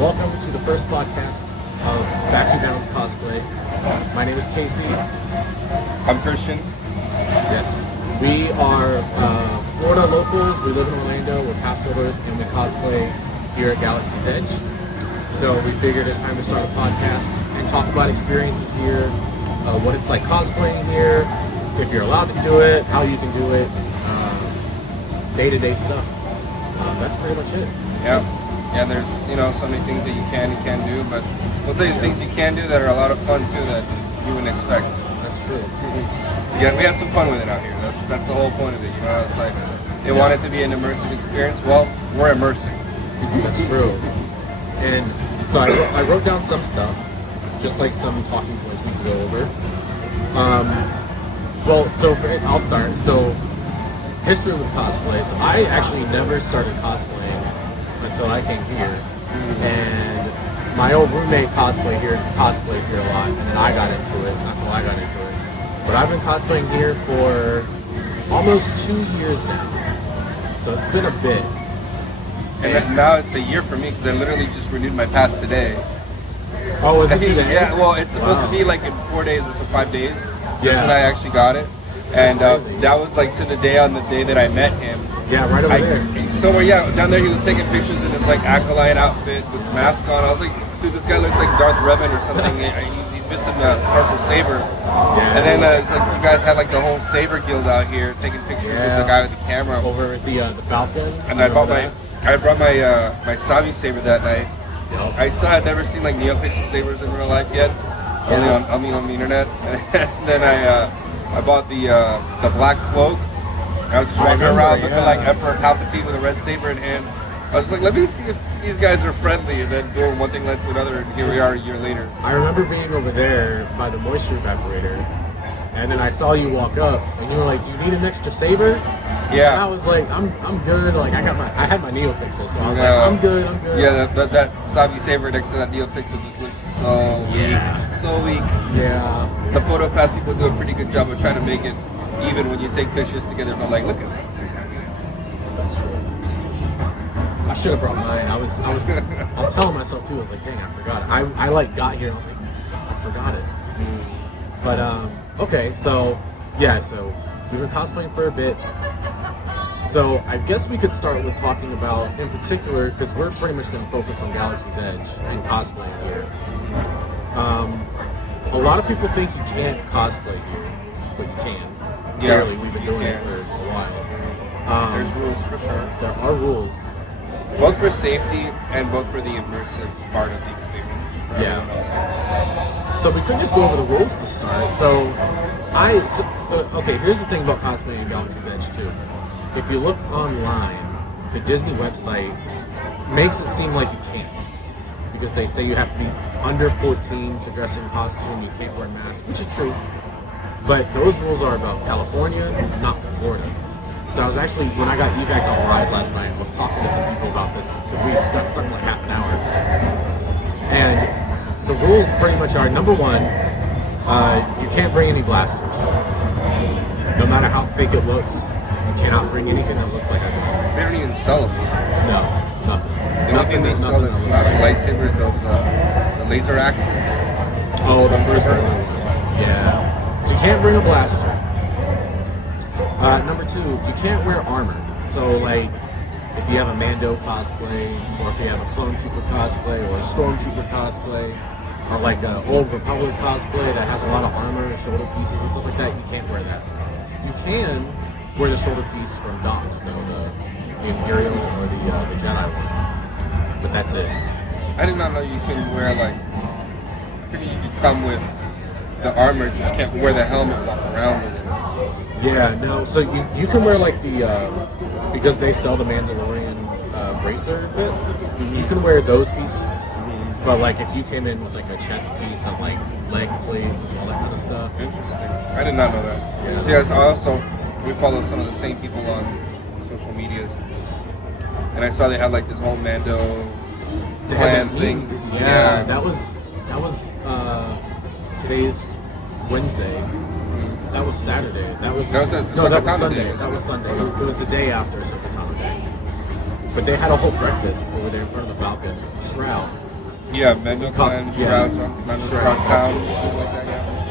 Welcome to the first podcast of Batuu Cosplay. My name is Casey. I'm Christian. Yes, we are Florida locals. We live in Orlando. We're passovers and we cosplay here at Galaxy's Edge. So we figured it's time to start a podcast and talk about experiences here, what it's like cosplaying here, if you're allowed to do it, how you can do it, day-to-day stuff. That's pretty much it. Yeah, there's so many things that you can do, but we'll tell you things you can do that are a lot of fun too that you wouldn't expect. That's true. Yeah, we have some fun with it out here. That's the whole point of it. It's like they want it to be an immersive experience. Well, we're immersing. That's true. And so I wrote down some stuff, just like some talking points we can go over. I'll start. So, history with cosplay. So I actually never started cosplaying until I came here. And my old roommate cosplayed here a lot, and then I got into it. That's how I got into it. But I've been cosplaying here for almost 2 years now. So it's been a bit. And now it's a year for me because I literally just renewed my pass today. Oh, is it today? Yeah, well, it's supposed to be like in 4 days or so 5 days. That's when I actually got it. And that was like to the day on the day that I met him. Yeah, right over there. Somewhere, down there he was taking pictures in his like acolyte outfit with the mask on. I was like, dude, this guy looks like Darth Revan or something. He's missing the purple saber. Yeah. And then it's like you guys had like the whole saber guild out here taking pictures with the guy with the camera over at the Falcon. And I brought my Savi saber that night. Yep. I had never seen like NeoPixel sabers in real life yet. Only on the internet. And then I bought the black cloak. I was just walking around looking like Emperor Palpatine with a red saber in hand. I was like, let me see if these guys are friendly, and then doing one thing led to another, and here we are a year later. I remember being over there by the moisture evaporator, and then I saw you walk up, and you were like, "Do you need an extra saber?" Yeah. And I was like, "I'm good." Like I had my NeoPixel, so I was like, "I'm good." Yeah, that Savi saber next to that NeoPixel just looks so weak. Yeah. The photo pass people do a pretty good job of trying to make it even when you take pictures together, but like, look at this thing. That's true. I should have brought mine. I was telling myself too. I was like, dang, I forgot it. I like got here and I was like, I forgot it. But okay, so we've been cosplaying for a bit. So I guess we could start with talking about, in particular, because we're pretty much going to focus on Galaxy's Edge and cosplaying here. A lot of people think you can't cosplay here, but you can. Yeah, Clearly, we've been doing it for a while. There's rules for sure. There are rules. Both for safety and both for the immersive part of the experience. Yeah. So we could just go over the rules to start. Okay, here's the thing about cosplaying in Galaxy's Edge too. If you look online, the Disney website makes it seem like you can't. Because they say you have to be under 14 to dress in costume, you can't wear a mask, which is true. But those rules are about California, not Florida. So I was actually, when I got evac on Rise last night, I was talking to some people about this, because we got stuck for like half an hour. And the rules pretty much are, number one, you can't bring any blasters. No matter how fake it looks, you cannot bring anything that looks like a gun. They don't even sell them. No, nothing. The only thing they sell that's not lightsabers, those the laser axes. Oh, the first one. Yeah. So you can't bring a blaster. Number two, you can't wear armor. So like, if you have a Mando cosplay, or if you have a Clone Trooper cosplay, or a Stormtrooper cosplay, or like an Old Republic cosplay that has a lot of armor and shoulder pieces and stuff like that, you can't wear that. You can wear the shoulder piece from Docs, though, the Imperial or the Jedi one. But that's it. I did not know you can wear like. I figured you could come with the armor, you just can't wear the helmet and walk around with it. Yeah, no. So you can wear like the because they sell the Mandalorian bracer bits. You can wear those pieces. But like if you came in with like a chest piece and like leg plates and all that kind of stuff. Interesting. I did not know that. Yeah. See, we follow some of the same people on social medias, and I saw they had like this whole Mando clan thing. Yeah, that was today's Wednesday. That was Saturday. That was Sunday. Day. That was Sunday. It was the day after Circatana Day. But they had a whole breakfast over there in front of the Falcon, Shroud. Yeah, Mendo Clan, Shrouds, Mendo Shroud Town.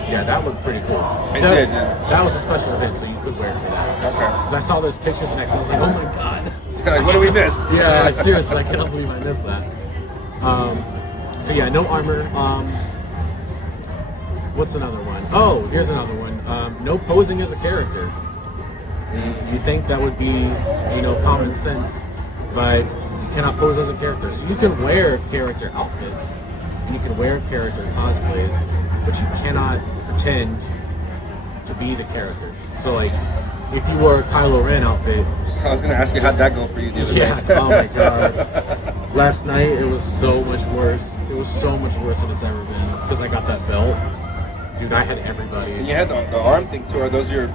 Yeah, that looked pretty cool. It did, yeah. That was a special event, so you could wear it for that. Okay. Because I saw those pictures and I was like, oh my god. Like, what do we miss? Yeah, seriously, I cannot believe I missed that. So yeah, no armor. What's another one? Oh, here's another one. No posing as a character. You think that would be, common sense, but you cannot pose as a character. So you can wear character outfits, and you can wear character cosplays, but you cannot pretend to be the character. So like, if you wore a Kylo Ren outfit, I was gonna ask you how'd that go for you the other day. oh my god. Last night it was so much worse. It was so much worse than it's ever been because I got that belt. Dude, I had everybody. And you had the arm things too. Are those do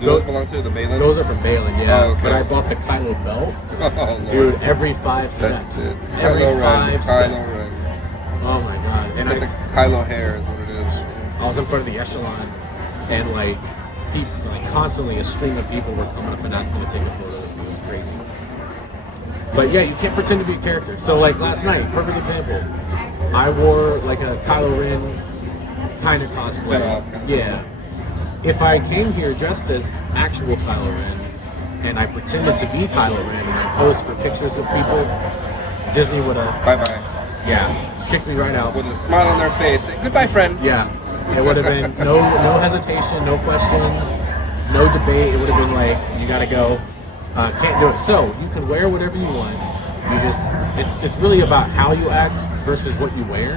those belong to the Balin? Those are from Balin, yeah. Oh, okay. But I bought the Kylo belt. Oh, dude, every 5 steps. That's it. Every Kylo Ren, 5 steps. Kylo Ren. Oh my god. And Like the Kylo hair is what it is. I was in front of the echelon, and like, people, like constantly a stream of people were coming up and asking to take a photo. It was crazy. But yeah, you can't pretend to be a character. So like last night, perfect example. I wore like a Kylo Ren kind of cosplay. Yeah. If I came here dressed as actual Kylo Ren and I pretended to be Kylo Ren and I posed for pictures with people, Disney would have kicked me right out with a smile on their face. Say, goodbye, friend. Yeah. It would have been no hesitation, no questions, no debate. It would have been like, you gotta go. Can't do it. So you can wear whatever you want. You just it's really about how you act versus what you wear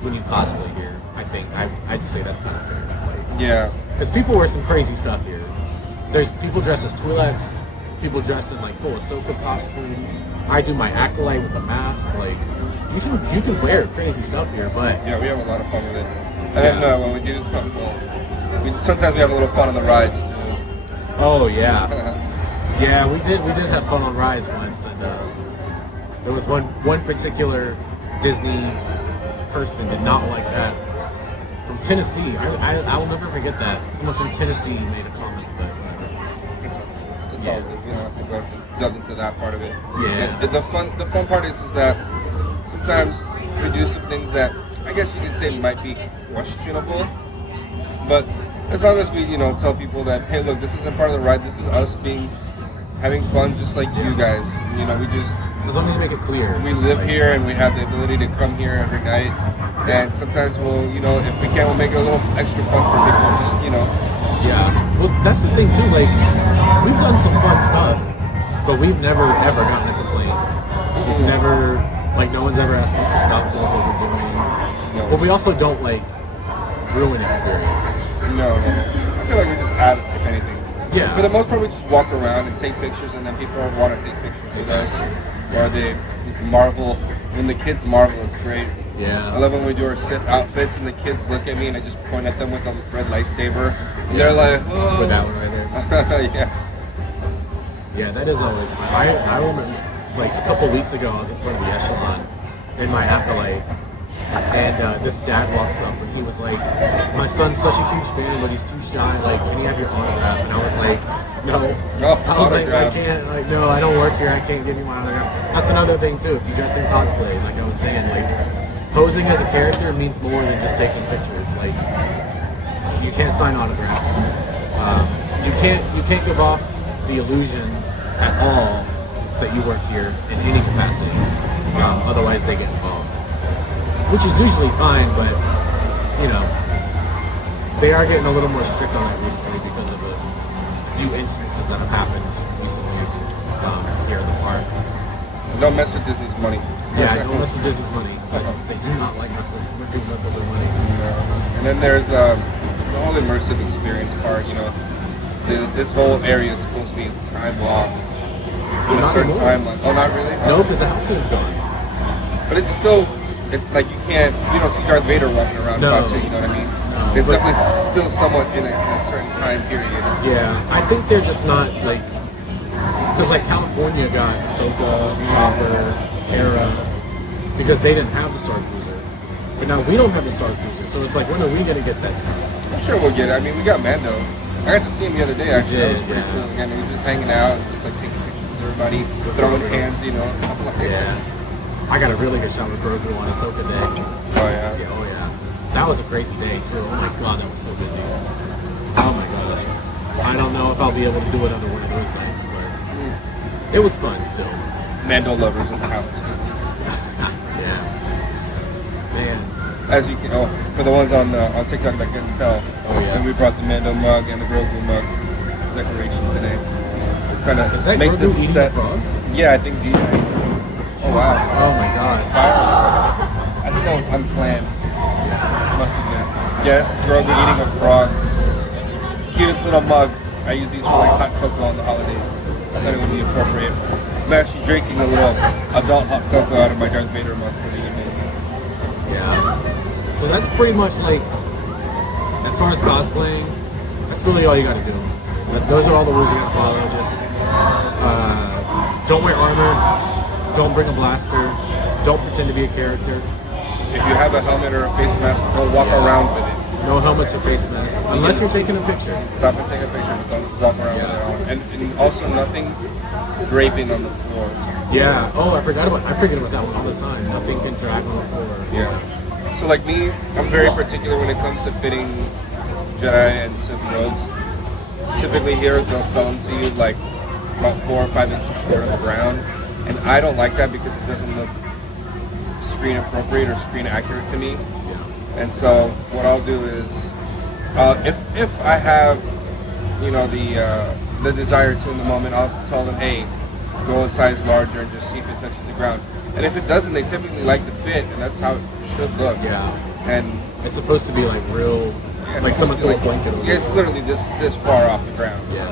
when you cosplay here. I think I'd say that's kind of fair. Like, yeah. Because people wear some crazy stuff here. There's people dressed as Twi'leks, people dressed in like full Ahsoka costumes. I do my acolyte with a mask. Like you can wear crazy stuff here, but yeah, we have a lot of fun with it. And when we do fun, sometimes we have a little fun on the rides too. Oh yeah, yeah, we did have fun on rides once, and there was one particular Disney person did not like that. From Tennessee, I will never forget that. Someone from Tennessee made a comment, but it's all good. We don't have to go delve into that part of it. Yeah. The fun part is that sometimes we do some things that I guess you could say might be questionable, but as long as we tell people that, hey, look, this isn't part of the ride. This is us having fun, just like you guys. We just, as long as you make it clear, we live here and we have the ability to come here every night. And sometimes we'll, if we can, we'll make it a little extra fun for people. Just, Yeah. Well, that's the thing too. Like, we've done some fun stuff, but we've never ever gotten a complaint. We've never, like, no one's ever asked us to stop doing what we're doing. No. But we also don't like ruin experiences. No. I feel like we just add, if anything. Yeah. For the most part, we just walk around and take pictures, and then people want to take pictures with us, or they marvel. When the kids marvel, it's great. Yeah. I love when we do our sit outfits and the kids look at me and I just point at them with a red lightsaber. And they're like, oh. With that one right there. Yeah. Yeah, that is always fun. I remember, like, a couple weeks ago, I was in front of the echelon in my acolyte, and this dad walks up and he was like, my son's such a huge fan, but he's too shy. Like, can he have your autograph? And I was like, no. I was like, I can't. Like, no, I don't work here. I can't give you my autograph. That's another thing too. If you dress in cosplay, like I was saying, like, posing as a character means more than just taking pictures. Like, so you can't sign autographs. You can't give off the illusion at all that you work here in any capacity. Otherwise, they get involved, which is usually fine. But they are getting a little more strict on it recently because of a few instances that have happened recently here in the park. Don't mess with Disney's money. Yeah, don't mess with Disney's money. They do not like messing with their money. And then there's the whole immersive experience part. This whole area is supposed to be time locked in a certain timeline. Oh, not really? No, because the house is gone. But it's still, like you don't see Darth Vader walking around Batuu, you know what I mean? No, it's definitely still somewhat in a certain time period. Yeah, I think they're just not like, because like California got Ahsoka, Chopper, Hera, because they didn't have the Star Cruiser. But now we don't have the Star Cruiser, so it's like, when are we going to get that stuff? I'm sure we'll get it. I mean, we got Mando. I got to see him the other day, actually. That was pretty cool. Again, he was just hanging out, just like taking pictures with everybody, throwing hands, stuff like that. Yeah. I got a really good shot with Grogu on Ahsoka Day. Oh yeah. Yeah, oh yeah. That was a crazy day too. Oh my god, that was so busy. Oh my gosh. I don't know if I'll be able to do it on one of those nights, but it was fun still. Mando lovers in the house. Yeah. Man. As you can, for the ones on TikTok that couldn't tell, and we brought the Mando mug and the Grogu mug decoration today. Kind of make Grogu this eating set. the frogs? Yeah, I think Oh wow. Oh my god. I think that was unplanned. Must have been. Yes, Grogu eating a frog. Cutest little mug. I use these for like hot cocoa on the holidays. I thought it would be appropriate. I'm actually drinking a little adult hot cocoa out of my Darth Vader mug for the evening. Yeah. So that's pretty much like, as far as cosplaying, that's really all you gotta do. Those are all the rules you gotta follow. Just don't wear armor, don't bring a blaster, don't pretend to be a character. If you have a helmet or a face mask, don't walk around with it. No helmets or face masks, unless you're taking a picture. Stop and take a picture, don't walk around with it on. And also nothing draping on the floor. Yeah. Oh, I forget about that one all the time. Nothing can drag on the floor. Yeah. So like me, I'm very particular when it comes to fitting Jedi and Sith robes. Typically here, they'll sell them to you like about 4 or 5 inches short of the ground. And I don't like that because it doesn't look screen appropriate or screen accurate to me. Yeah. And so what I'll do is, if I have, the desire to in the moment, I'll tell them, hey, go a size larger and just see if it touches the ground. And if it doesn't, they typically like the fit, and that's how it should look. Yeah. And it's supposed to be like real, like someone threw a blanket over it. It's literally this far off the ground. Yeah.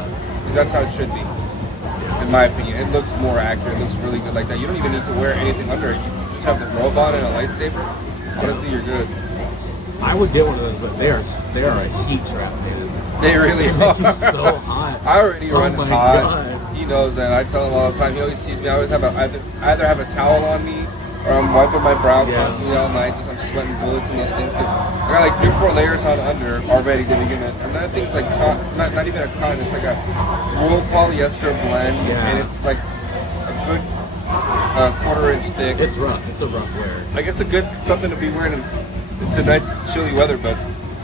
That's how it should be. In my opinion, it looks more accurate. It looks really good like that. You don't even need to wear anything under it. You just have the robe on and a lightsaber. Honestly, you're good. I would get one of those, but they are a heat trap, man. They really They make you are. so hot. I already run my hot. God. He knows that. I tell him all the time. He always sees me. I always have either have a towel on me or I'm wiping my brow constantly all night. Just I'm sweating bullets and those things because I got like 3 or 4 layers on under already to begin with. And that thing's like not even a cotton. It's like a wool polyester blend, and it's like a good 1/4 inch thick. It's rough. It's a rough wear. Like it's a good something to be wearing in tonight's chilly weather, but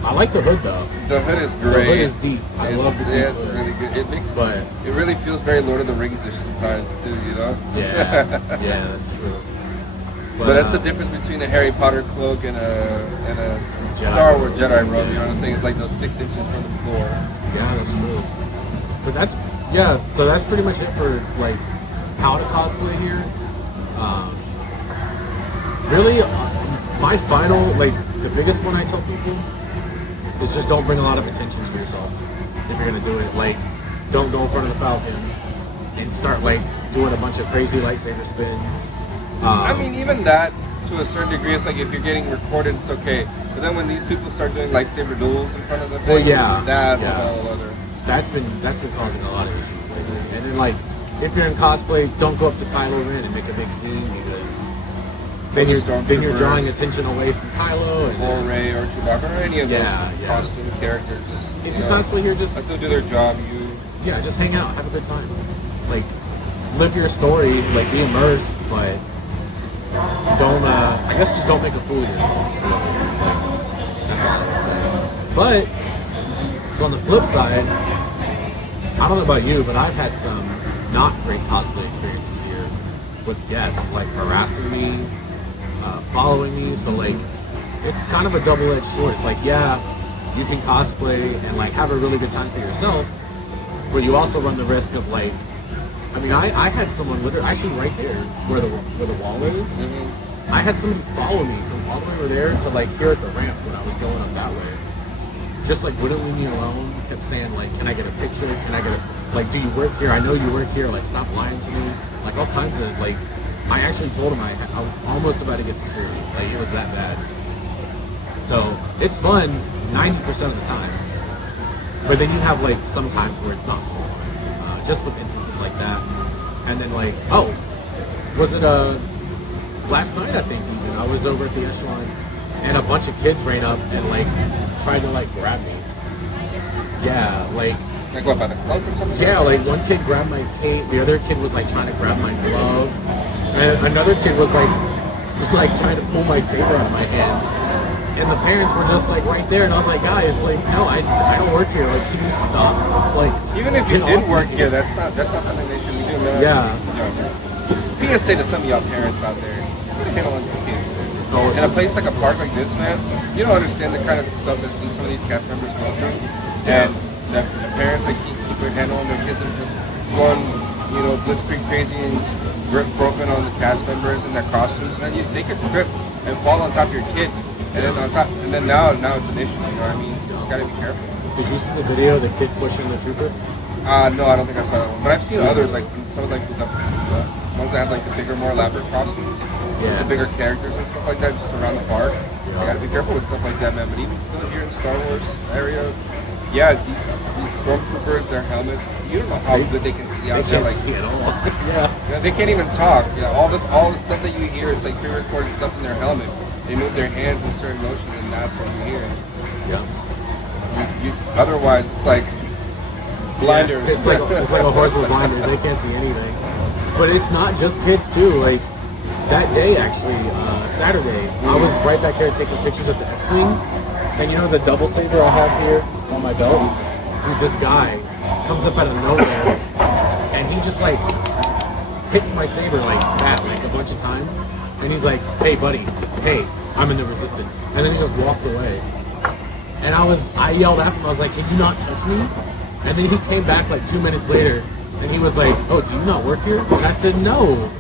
I like the hood though. the hood is The great. hood is deep. I love the deep it's hood. really good. But It really feels very Lord of the Rings-ish sometimes too, you know? yeah, yeah, that's true. But that's the difference between a Harry Potter cloak and a Star Wars Jedi robe, you know what I'm saying? It's like those 6 inches from the floor. Yeah, that's true. But so that's pretty much it for like how to cosplay here. Really, my final, like the biggest one I tell people is just don't bring a lot of attention to yourself if you're gonna do it. Like, don't go in front of the Falcon and start like doing a bunch of crazy lightsaber spins. I mean, even that, to a certain degree, it's like if you're getting recorded, it's okay. But then when these people start doing lightsaber duels in front of the thing, that's a whole other. That's been causing a lot of issues lately. And then like, if you're in cosplay, don't go up to Kylo Ren and make a big scene because then you're drawing attention away from Kylo or Rey or Chewbacca or any of those costume characters. Just if you cosplay here, just let them do their job. Just hang out, have a good time, like live your story, like be immersed, but don't. I guess just don't make a fool of yourself. That's all I would say. But on the flip side, I don't know about you, but I've had some not great cosplay experiences here with guests like harassing me, following me. So like, it's kind of a double-edged sword. It's like, you can cosplay and like have a really good time for yourself, but you also run the risk of like, I mean, I had someone literally actually right there where the wall is. Mm-hmm. I had somebody follow me from all the way over there to like here at the ramp when I was going up that way. Just like wouldn't leave me alone. Kept saying like, can I get a picture? Can I get a do you work here? I know you work here. Like, stop lying to me. Like all kinds of like. I actually told him I was almost about to get security. Like it was that bad. So it's fun 90% of the time, but then you have like some times where it's not so fun. Just with instances like that, and then like, was it last night? I think even I was over at the echelon, and a bunch of kids ran up and like tried to like grab me. Yeah, like. Like what, by the cloak or something? Yeah, like one kid grabbed my cape, the other kid was like trying to grab my glove, and another kid was like like trying to pull my saber out of my hand. And the parents were just like right there, and I was like, guys, like, no, I don't work here. Like, can you stop? Like, even if you did work here, that's not something they should be doing. Man. Yeah. PSA to some of y'all parents out there, you need to handle your kids. In a place like a park like this, man, you don't understand the kind of stuff that some of these cast members go through, and the parents that keep their handle on their kids and just going, blitzkrieg crazy and grip broken on the cast members and their costumes, and they could trip and fall on top of your kid, and then now it's an issue. You know what I mean? You just gotta be careful. Did you see the video of the kid pushing the trooper? No, I don't think I saw that one, but I've seen others like some of like the ones that have like the bigger, more elaborate costumes. Yeah. The bigger characters and stuff like that just around the park. You gotta be careful with stuff like that, man. But even still here in the Star Wars area, these stormtroopers, their helmets, you don't know how good they can see out there. Like, see at all. They can't even talk. All the stuff that you hear is like pre-recorded stuff in their helmet. They move their hands in certain motions, and that's what you hear. Yeah. Otherwise, it's like blinders. It's like a horse with blinders. They can't see anything. But it's not just kids too. Like, that day, actually, Saturday, I was right back there taking pictures of the X-Wing, and the double saber I have here on my belt? Dude, this guy comes up out of nowhere, and he just, like, hits my saber like that, like, a bunch of times, and he's like, hey, buddy, hey, I'm in the Resistance, and then he just walks away. And I yelled after him, I was like, can you not touch me? And then he came back, like, 2 minutes later, and he was like, oh, do you not work here? And I said, no.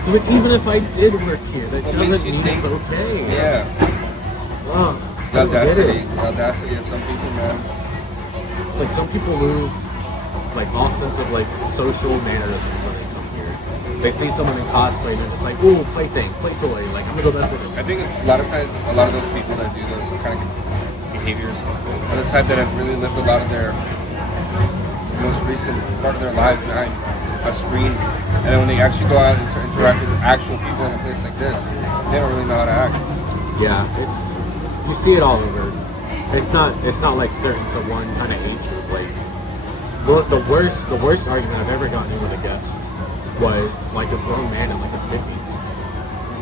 So even if I did work here, that doesn't mean it's okay. Yeah. Wow. The audacity of some people, man. It's like some people lose like all sense of like social mannerisms when they come here. They see someone in cosplay and they're just like, ooh, plaything, play toy, like I'm gonna go mess with it. I think a lot of times, a lot of those people that do those kind of behaviors are the type that have really lived a lot of their most recent part of their lives behind a screen, and then when they actually go out and interact with actual people in a place like this, they don't really know how to act. Yeah, you see it all over. It's not like certain to one kind of age group. Like the worst argument I've ever gotten in with a guest was like a grown man in like his 50s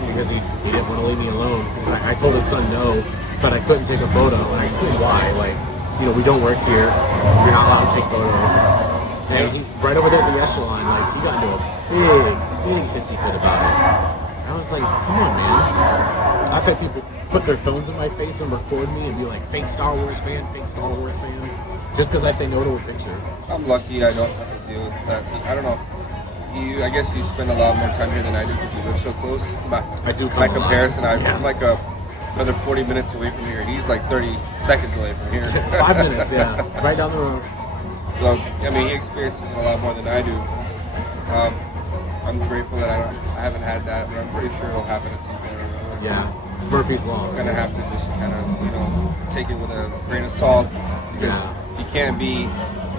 because he didn't want to leave me alone. Because I told his son no, but I couldn't take a photo, and I explained why. Like, we don't work here. You're not allowed to take photos. And he, right over there at the echelon, like, he got into a big hissy fit about it. I was like, come on, man. I've had people put their phones in my face and record me and be like, fake Star Wars fan, just because I say no to a picture. I'm lucky I don't have to deal with that. I don't know. I guess you spend a lot more time here than I do because you live so close. I do. By comparison, I'm like another 40 minutes away from here. He's like 30 seconds away from here. 5 minutes, yeah. Right down the road. So, I mean, he experiences it a lot more than I do. I'm grateful that I haven't had that, but I'm pretty sure it'll happen at some point or another. Yeah, Murphy's Law. I'm gonna have to just kind of, take it with a grain of salt because you can't be,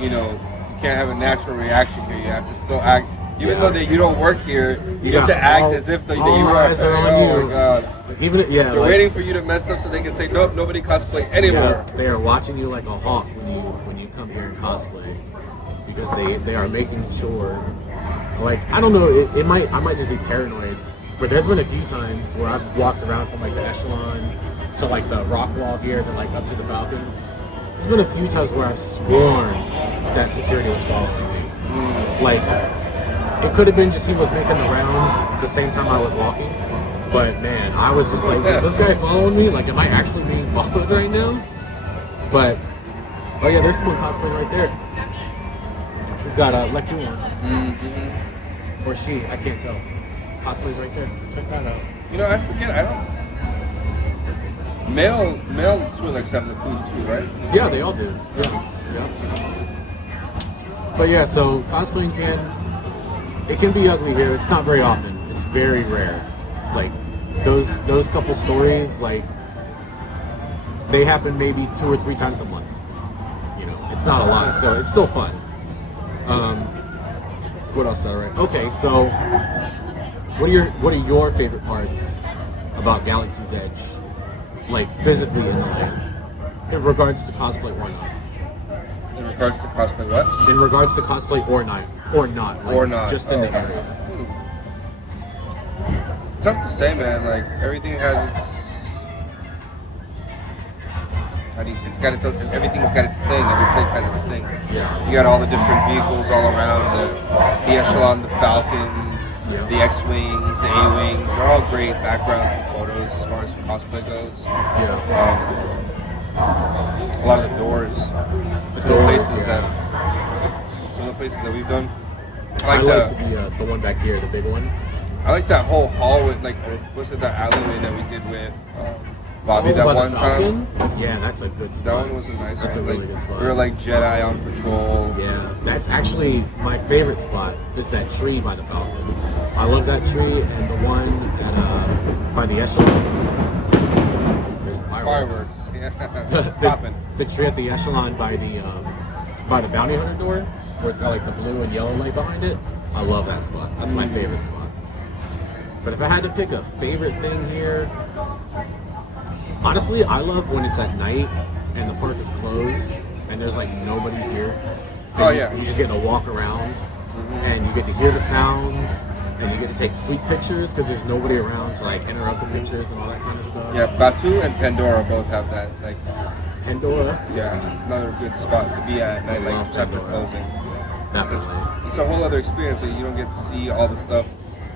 you can't have a natural reaction here. You have to still act, even though that you don't work here. You have to act as if that you are. Oh my God. Even they're waiting for you to mess up so they can say nope, nobody cosplay anymore. Yeah, they are watching you like a hawk when you come here and cosplay because they are making sure. Like, I don't know, I might just be paranoid, but there's been a few times where I've walked around from like the echelon to like the rock wall here, then like up to the Falcon. There's been a few times where I've sworn that security was following me. Like, it could have been just he was making the rounds the same time I was walking. But man, I was just like, is this guy following me? Like, am I actually being followed right now? But, oh yeah, there's someone cosplaying right there. He's got a Leku on. Mm-hmm. Or she, I can't tell. Cosplay's right there. Check that out. I forget, Male Twi'leks have the clues too, right? Yeah, they all do. Yeah. But yeah, so cosplaying it can be ugly here. It's not very often. It's very rare. Like, those couple stories, like, they happen maybe 2 or 3 times a month. It's not a lot, so it's still fun. What else? All right. Okay, so what are your favorite parts about Galaxy's Edge, like physically in the land, in regards to cosplay or not? In regards to cosplay, what? In regards to cosplay or not, like, or not, just in the area. tough to say, man. Like everything has it's got its own, everything's got its thing. Every place has its thing. Yeah. You got all the different vehicles all around, the Echelon, the Falcon, the X-Wings, the A-Wings. They're all great background photos as far as cosplay goes. Yeah. A lot of the doors. Some of the places that we've done. I like the one back here, the big one. I like that whole hall with what's it, that alleyway that we did with Bobby that one time. Yeah, that's a good spot. That one was a nice one. That's a really good spot. We were like Jedi on patrol. Yeah, that's actually my favorite spot. Is that tree by the Falcon. I love that tree, and the one at by the Echelon. There's fireworks. Yeah, it's popping. The tree at the Echelon by the bounty hunter door, where it's got like the blue and yellow light behind it. I love that spot. That's my favorite spot. But if I had to pick a favorite thing here, honestly, I love when it's at night and the park is closed and there's like nobody here. And you just get to walk around and you get to hear the sounds and you get to take sleep pictures because there's nobody around to like interrupt the pictures and all that kind of stuff. Yeah, Batuu and Pandora both have that. Like Pandora? Yeah, another good spot to be at night, like just after closing. Definitely. It's a whole other experience, so you don't get to see all the stuff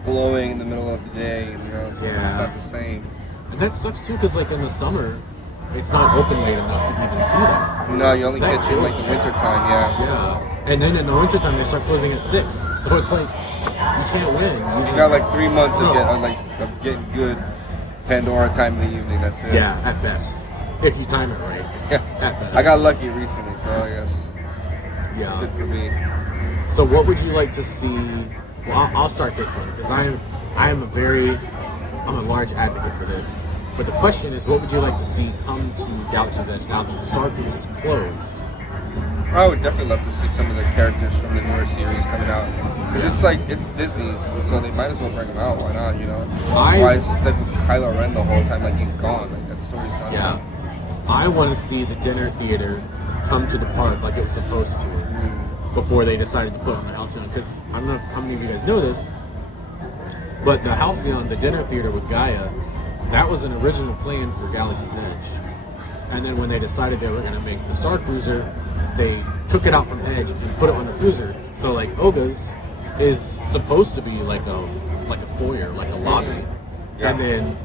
glowing in the middle of the day. You know, it's not the same. And that sucks too, because like in the summer, it's not open late enough to even see that stuff. No, you only catch it in like the winter time. Yeah. And then in the winter time, they start closing at 6, so it's like you can't win. You got like 3 months of getting good Pandora time in the evening. That's it. Yeah, at best, if you time it right. Yeah, at best. I got lucky recently, so I guess. Yeah. Good for me. So what would you like to see? Well, I'll start this one because I'm a large advocate for this. But the question is, what would you like to see come to Galaxy's Edge now that the Star Cruise is closed? I would definitely love to see some of the characters from the newer series coming out because it's Disney's, so they might as well bring them out. Why not? You know, why is stuck with Kylo Ren the whole time like he's gone? Like that story's not. Yeah, I want to see the dinner theater come to the park like it was supposed to. Before they decided to put on the Halcyon, because I don't know how many of you guys know this, but the Halcyon, the dinner theater with Gaia, that was an original plan for Galaxy's Edge. And then when they decided they were going to make the Star Cruiser, they took it out from Edge and put it on the cruiser. So like Oga's is supposed to be like a foyer, like a lobby. Yeah. And then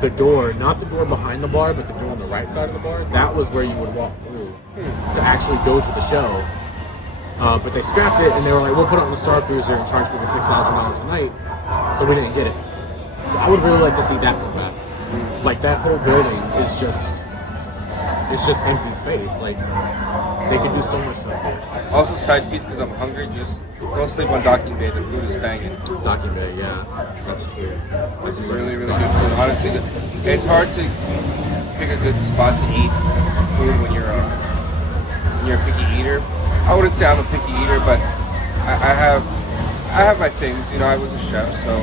the door, not the door behind the bar, but the door on the right side of the bar, that was where you would walk through to actually go to the show. But they scrapped it and they were like, we'll put it on the Star Cruiser and charge people $6,000 a night. So we didn't get it. So I would really like to see that come back. Like that whole building is just empty space. Like they could do so much stuff here. Also, side piece because I'm hungry. Just don't sleep on Docking Bay. The food is banging. Docking Bay, yeah, that's true. That's really good food. Honestly, it's hard to pick a good spot to eat food when you're a picky eater. I wouldn't say I'm a picky eater, but I have my things. You know, I was a chef, so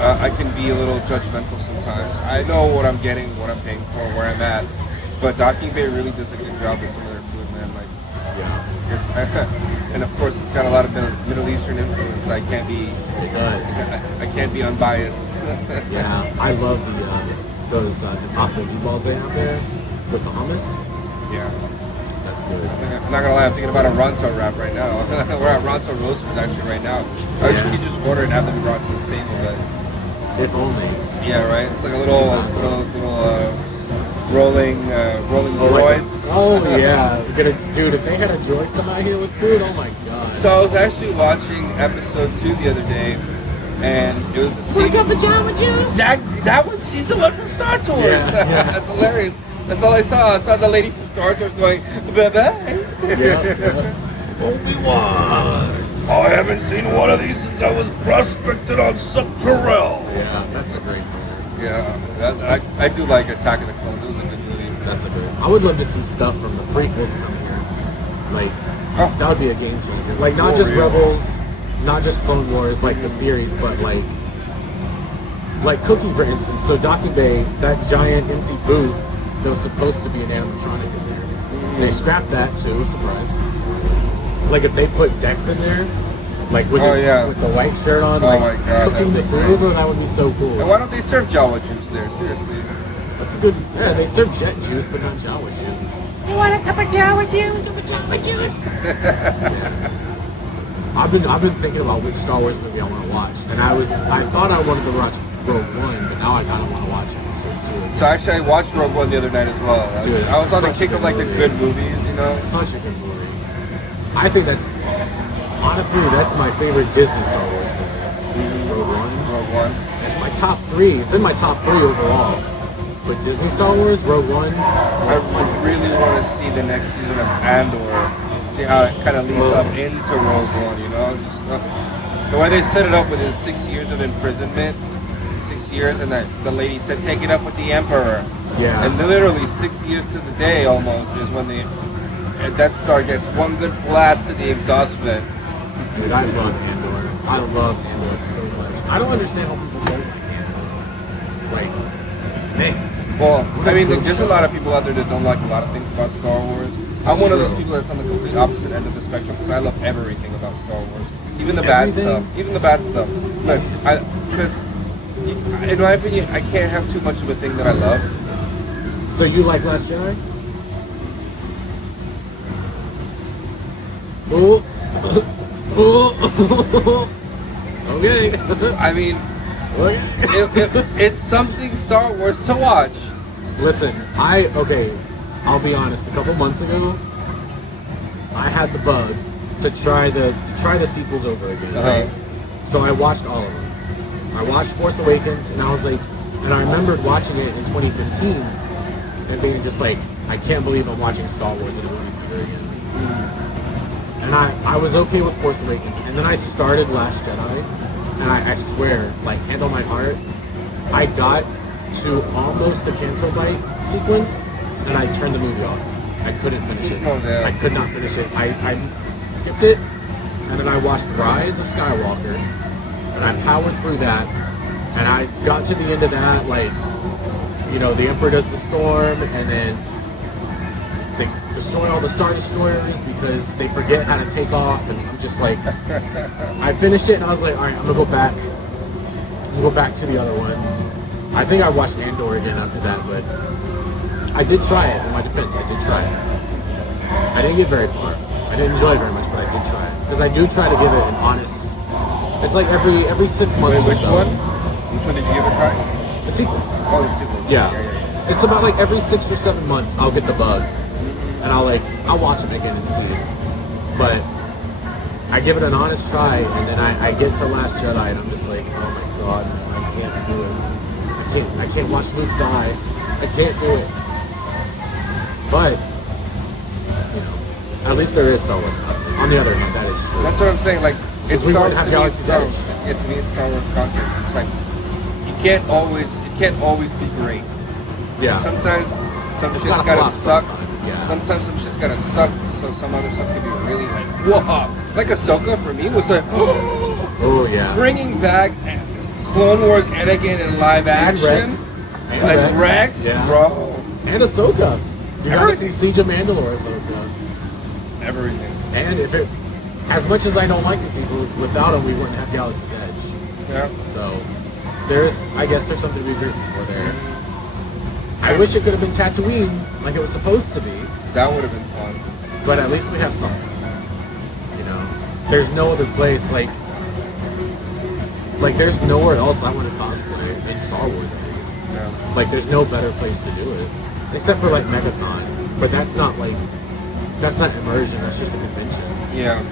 I can be a little judgmental sometimes. I know what I'm getting, what I'm paying for, where I'm at. But Docking Bay really does a good job with some of their food, man. Like, and of course, it's got a lot of Middle Eastern influence. I can't be unbiased. Yeah, I love the Costco meatballs they have there with the hummus. Yeah. Good. I'm not gonna lie, I'm thinking about a Ronto wrap right now. We're at Ronto Roasters actually right now. I wish we could just order and have them brought to the table, but if only. Yeah, right. It's like a little one of those little rolling droids. Yeah, dude, if they had a droid come out here with food, oh my god. So I was actually watching episode 2 the other day, and it was a scene. We got the Java Juice. That one, she's the one from Star Tours. Yeah. That's hilarious. That's all I saw. I saw the lady from Star Tours going, bye-bye. Obi-Wan. I haven't seen one of these since I was prospected on Subterrell. Yeah, that's a great movie. Yeah, I do like Attack of the Clones. It was a good movie. That's a good. I would love to see stuff from the prequels come here. Like, that would be a game changer. Like, not just Rebels, not just Clone Wars, like the series, but like Cookie, for instance. So Docking Bay, that giant empty booth. There was supposed to be an animatronic in there. They scrapped that too, surprise. Like if they put Dex in there, Like with, Oh, his, yeah. with the white shirt on, Oh like my God, cooking the that would be food, that would be so cool. And why don't they serve Jawa juice there? Seriously. That's a good. Yeah, they serve jet juice, but not Jawa juice. You want a cup of Java juice? Cup of Java juice? I've been thinking about which Star Wars movie I want to watch, and I thought I wanted to watch Rogue One, but now I kind of want to watch Episode 2. So actually, I watched Rogue One the other night as well. Dude, I was on the such a kick of good like the movie. good movies, you know. Such a good movie. I think honestly that's my favorite Disney Star Wars movie. Rogue One. Rogue One. It's my top 3. It's in my top 3 overall. But Disney Star Wars, Rogue One. I really want to see the next season of Andor. See how it kind of leads up into Rogue One, you know. Just the way they set it up with his 6 years of imprisonment, 6 years, and that the lady said, "Take it up with the Emperor." Yeah. And literally 6 years to the day almost is when the Death Star gets one good blast to the exhaust vent. Dude, I love Andor. I love Andor so much. I don't understand how people don't like Andor. Like, man. Well, I mean, there's a lot of people out there that don't like a lot of things about Star Wars. I'm one of those True. people that's on the complete opposite end of the spectrum because I love everything about Star Wars, even the bad Everything? stuff. Even the bad stuff. Look, because in my opinion, I can't have too much of a thing that I love. So you like Last Jedi? Oh. Okay. I mean, Okay. it's something Star Wars to watch. Listen, I'll be honest. A couple months ago, I had the bug to try the sequels over again. Right? So I watched all of them. I watched Force Awakens, and I was like, and I remembered watching it in 2015 and being just like, I can't believe I'm watching Star Wars in a movie theater again. And I was okay with Force Awakens, and then I started Last Jedi, and I swear, like, hand on my heart, I got to almost the Canto Bite sequence, and I turned the movie off. I couldn't finish it. Oh, yeah. I could not finish it. I skipped it, and then I watched Rise of Skywalker, and I powered through that, and I got to the end of that, like, you know, the Emperor does the storm, and then they destroy all the Star Destroyers because they forget how to take off, and I'm just like, I finished it, and I was like, all right, I'm gonna go back. I'm gonna go back to the other ones. I think I watched Andor again after that, but I did try it. In my defense, I did try it. I didn't get very far. I didn't enjoy it very much, but I did try it because I do try to give it an honest. It's like every 6 months. Wait, which or so. one? Which one did you give a try? The sequels. Oh, the sequel. Yeah. It's about like every 6 or 7 months I'll get the bug, and I'll watch them again and see. But I give it an honest try, and then I get to Last Jedi, and I'm just like, oh my god, I can't do it. I can't watch Luke die. I can't do it. But you know, at least there is Star Wars content. On the other hand, that is true. That's what I'm saying. Like, it's We Star wouldn't have Wars. Galaxy's Edge. Yeah, to me, it's Star Wars content. It's like it can't always be great. Yeah. Sometimes some It's shit's gotta gotta flop suck. sometimes, yeah. Sometimes some shit's gotta suck. So some other stuff can be really like, whoa. Like Ahsoka for me was like, Oh yeah. bringing back Clone Wars Anakin in live action. And Like Rex. Rex, Yeah. bro. And Ahsoka. You gotta see Everything. Siege of Mandalore Ahsoka. Everything. And if it, as much as I don't like the sequels, without them we wouldn't have Galaxy's Edge. Yeah. So I guess there's something to be grateful for there. I wish it could have been Tatooine like it was supposed to be, That would have been fun. but at least we have something. You know, there's no other place like there's nowhere else I want to cosplay in Star Wars at least. Yeah. Like there's no better place to do it, except for like Megathon, but that's not immersion. That's just a convention. Yeah.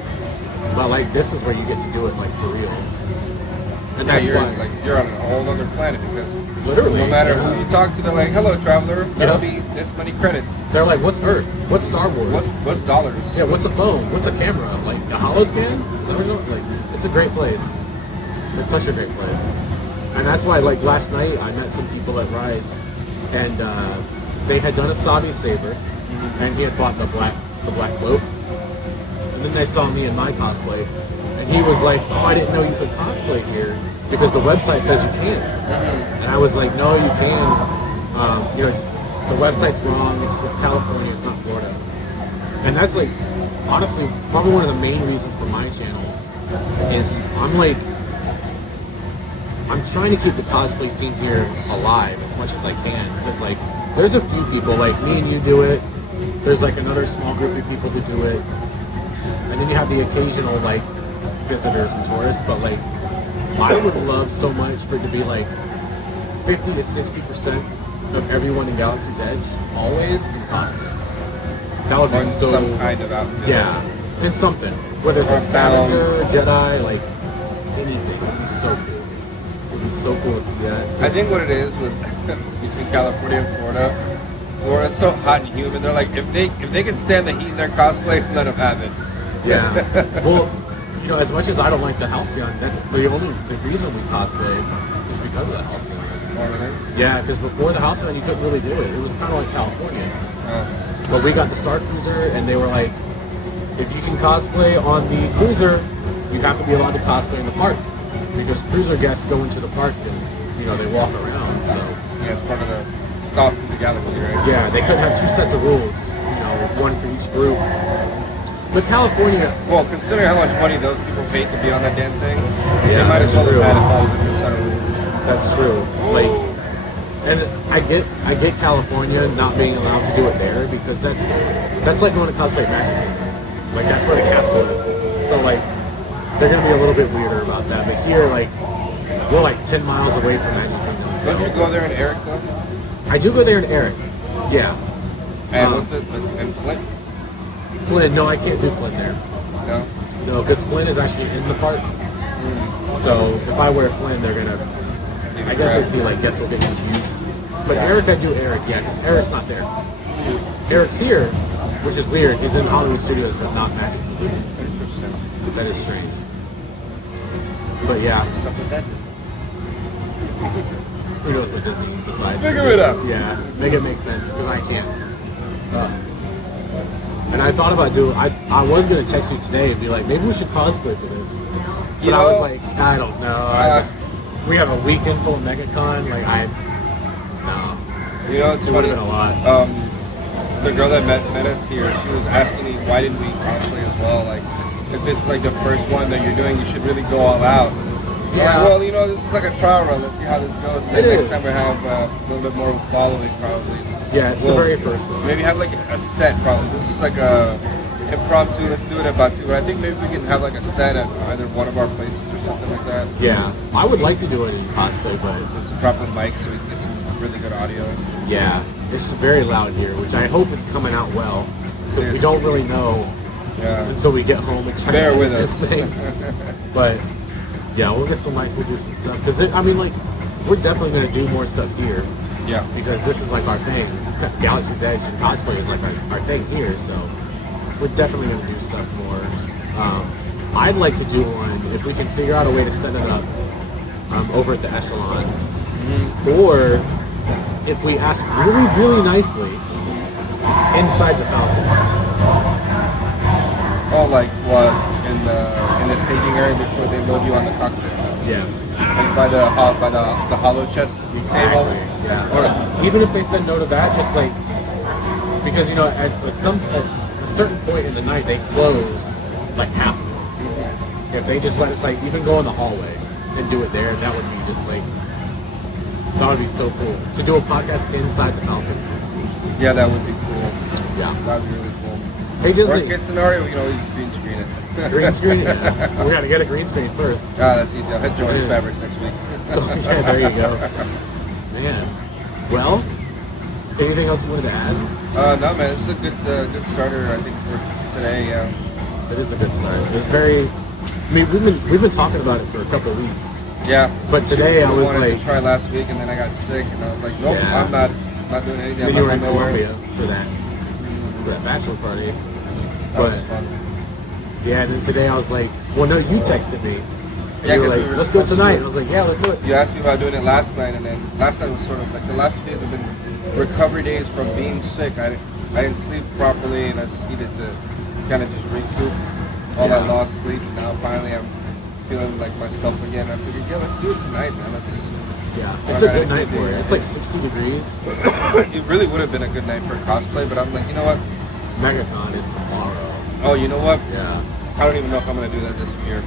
But like this is where you get to do it like for real. And Yeah, that's why, you're on a whole other planet because literally, no matter who you talk to, they're like, "Hello, traveler. That'll Yeah. be this many credits. they're like, what's Earth? What's Star Wars? What's dollars? Yeah, what's a phone? What's a camera? Like a holoscan? Never know. Like it's a great place. It's such a great place. And that's why like last night I met some people at Rise, and they had done a Sabi Saber, and he had bought the black cloak. And then they saw me in my cosplay, and he was like, "Oh, I didn't know you could cosplay here because the website says you can't." And I was like, "No, you can. You know, the website's wrong. It's California. It's not Florida." And that's like, honestly, probably one of the main reasons for my channel is I'm trying to keep the cosplay scene here alive as much as I can, because like there's a few people like me and you do it. There's like another small group of people who do it, and then you have the occasional like visitors and tourists. But like I would love so much for it to be like 50 to 60% of everyone in Galaxy's Edge always in cosplay. That would be Or so some kind of outfit. yeah, in something, whether it's Or a a scavenger, a Jedi, like anything. It'd be so cool. It'd be so cool to see that. I think what it is with between California and Florida, Florida's so hot and humid. They're like, if they can stand the heat in their cosplay, let them have it. Yeah. Well, you know, as much as I don't like the Halcyon, that's the reason we cosplay is because of the Halcyon. Or whatever. Yeah, because before the Halcyon, you couldn't really do it. It was kind of like California. But we got the Star Cruiser, and they were like, if you can cosplay on the cruiser, you have to be allowed to cosplay in the park. Because cruiser guests go into the park and, you know, they walk around, so. Yeah, it's part of the stop in the galaxy, right? Yeah, they couldn't have two sets of rules, you know, one for each group. But California, Well, considering how much money those people paid to be on that damn thing, Yeah, they might as that's well true. have had it follow the new set of rules. that's true. Like, and I get California not being allowed to do it there, because that's like going to cosplay Magic Kingdom. Like, that's where the castle is. So like, they're gonna be a little bit weirder about that. But here, like, we're like 10 miles away from Magic Kingdom. So Don't you go there in Eric though? I do go there in Eric. Yeah. And what's it? And Flint? Flynn, no, I can't do Flynn there. No. No, because Flynn is actually in the park. So if I wear Flynn, they're gonna. I guess I see like guess will get confused. But Eric, I do Eric, yeah, because Eric's not there. Eric's here, which is weird. He's in Hollywood Studios, but not Magic Kingdom. Interesting. That is strange. But yeah, What's up with that? who knows what Disney decides? to Figure do. it out. Yeah, make it make sense, because I can't. And I thought about doing. I was gonna text you today and be like, maybe we should cosplay for this. But You I was know, like, I don't know. We have a weekend full of MegaCon. Like no. You know, it's It would funny. have been a lot. The girl that met us here, she was asking me why didn't we cosplay as well? Like, if this is like the first one that you're doing, you should really go all out. Yeah. Like, well, you know, this is like a trial run. Let's see how this goes. And then It next is. time we have a little bit more following, probably. Yeah, it's Well, the very first one. Maybe have like a set, probably. This is like a impromptu. Let's do it at Batuu. But I think maybe we can have like a set at either one of our places or something like that. Yeah, I would like to do it in cosplay, but With some proper mics so we can get some really good audio. yeah, it's very loud here, which I hope is coming out well. Because we don't really know Yeah. until we get home and try Bear to with edit us. this thing. But yeah, we'll get some we'll do some stuff. Because I mean, like, we're definitely gonna do more stuff here Yeah. because this is like our thing. Galaxy's Edge and cosplay is like our thing here, so we're definitely gonna do stuff more. I'd like to do one if we can figure out a way to set it up over at the Echelon, or if we ask really, really nicely inside the fountain. Oh, like what in the staging area before they load you on the cockpits, Yeah, like by the hollow chest table. Yeah. Or even if they said no to that, just like because you know at a certain point in the night they close like half of it. If they just let us like even go in the hallway and do it there, that would be just like that would be so cool to do a podcast inside the Falcon. Yeah, that would be cool. Yeah. That would be really cool. Hey, just Worst like, case scenario, we can always green screen it. green screen. Yeah. We gotta get a green screen first. Ah, that's easy. I'll hit Joy's Yeah. Fabrics next week. Yeah, there you go. Man. Well, anything else you wanted to add? No, man, this is a good starter, I think, for today. It is a good start. It was very. I mean, we've been talking about it for a couple of weeks. Yeah. But today I was wanted like, to try last week, and then I got sick, and I was like, nope, Yeah. I'm not doing anything. when I'm you were not in going nowhere. Columbia for that bachelor party. That was But fun. yeah, and then today I was like, well, no, you texted me. And Yeah, you were 'cause like, we were let's do it supposed to tonight. do it. I was like, yeah, let's do it. You asked me about doing it last night, and then last night was sort of like the last few days have been recovery days from being sick. I didn't sleep properly, and I just needed to kind of just recoup all that Yeah. lost sleep. And now finally I'm feeling like myself again. I figured, yeah, let's do it tonight, man. Yeah, it's a good night for it. It's like 60 degrees. It really would have been a good night for cosplay, but I'm like, you know what? MegaCon is tomorrow. Oh, you know what? Yeah. I don't even know if I'm gonna do that this year.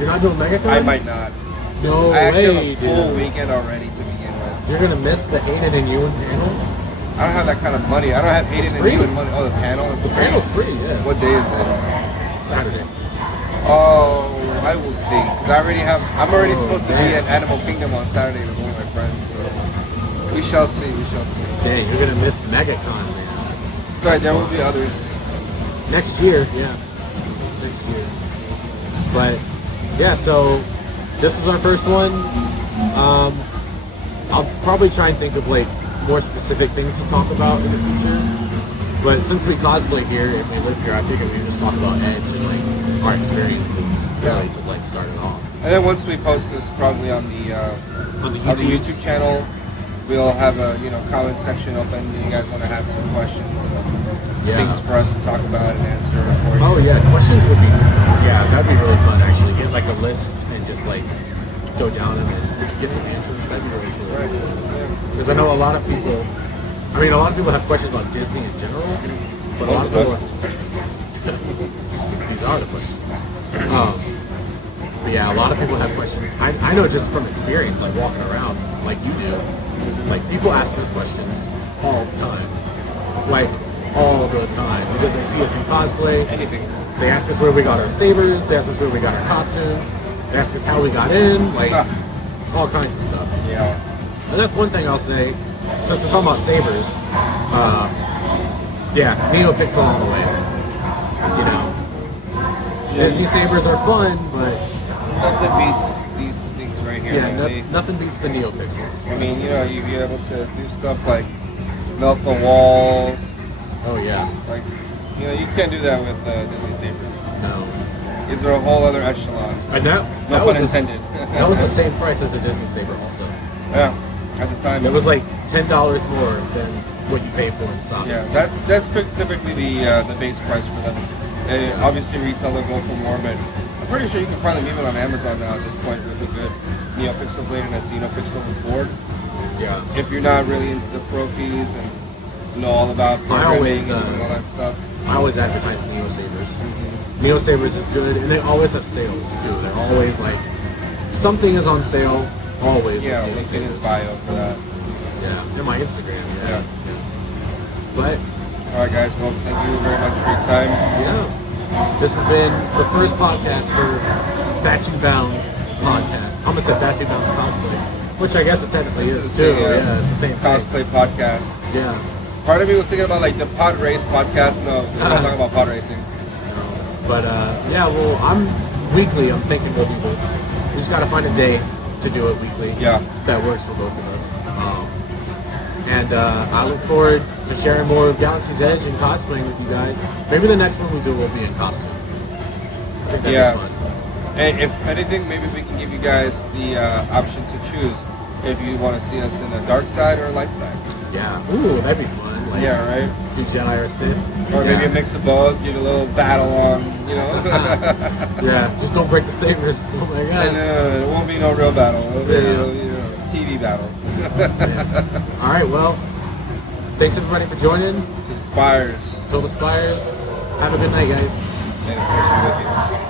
You're not doing MegaCon? I might not. No I actually way, have a full dude. weekend already to begin with. You're gonna miss the Hayden and Ewan panel? I don't have that kind of money. I don't have Hayden and free. Ewan money. Oh, the panel? It's The panel's free, yeah. What day is it? Saturday. Oh, I will see. 'Cause I'm already Oh, supposed to be damn. at Animal Kingdom on Saturday with one of my friends, so we shall see, we shall see. Dang, you're gonna miss MegaCon, man. Sorry, there will be others. Next year, yeah. Next year. But, yeah, so this was our first one. I'll probably try and think of, like, more specific things to talk about in the future. But since we cosplay here and we live here, I figured we'd just talk about Edge and, like, our experiences, really, to, like, start it off. And then once we post this, probably on the YouTube channel, we'll have a comment section open. If you guys want to have some questions, things for us to talk about and answer for you. Oh yeah, questions would be, yeah, that'd be really fun actually. Get like a list and just like go down and get some answers. That'd be really cool. Because I know a lot of people have questions about Disney in general, but a lot of people, these are the questions. But yeah, a lot of people have questions. I know just from experience, like walking around, like you do, like people ask us questions all the time. Like, all the time. Because they see us in cosplay. Anything. They ask us where we got our sabers. They ask us where we got our costumes. They ask us how we got in. Like, all kinds of stuff. Yeah. And that's one thing I'll say. Since we're talking about sabers, yeah, NeoPixel all the way. You know, Disney sabers are fun, but Nothing beats these things right here. yeah, nothing beats the NeoPixels. I mean, you'd be able to do stuff like melt the walls. Oh yeah. Like, you can't do that with Disney sabers. No. These are a whole other echelon. And that No was pun intended. That was the same price as a Disney saber, also. Yeah. At the time. It was like $10 more than what you pay for in Sonic. Yeah, that's typically the base price for them. Obviously, retail will go for more, but I'm pretty sure you can find them even on Amazon now at this point with a good NeoPixel blade and a XenoPixel board. Yeah. If you're not really into the profies and know all about programming and all that stuff. I always advertise Neo Sabers. Neo Sabers is good, and they always have sales too. They're always like something is on sale. Always. Yeah, with Neo link in his Sabers. bio for that. Yeah, and my Instagram. Yeah. But All right, guys. Well, thank you very much for your time. yeah, this has been the first podcast for Batuu Bounds podcast. I almost said Batuu Bounds cosplay, which I guess it technically is too. Yeah, it's the same thing. Cosplay podcast. Yeah. Part of me was thinking about like the pod race podcast. No, we're not talking about pod racing. But yeah, well, I'm thinking we'll do this. We just gotta find a day to do it weekly. Yeah. That works for both of us. And I look forward to sharing more of Galaxy's Edge and cosplaying with you guys. Maybe the next one we do will be in costume. I think that'd be fun. And if anything, maybe we can give you guys the option to choose if you want to see us in the dark side or light side. Yeah. Ooh, that'd be fun. Like, Yeah, right. do Jedi or Sith. Or maybe a mix of both. Get a little battle on, Yeah. Just don't break the sabers. Oh my god. And it won't be no real battle. It'll be Yeah. TV battle. All right. Well, thanks everybody for joining. To the spires. Till the Spires. Have a good night, guys. And of course, we're with you.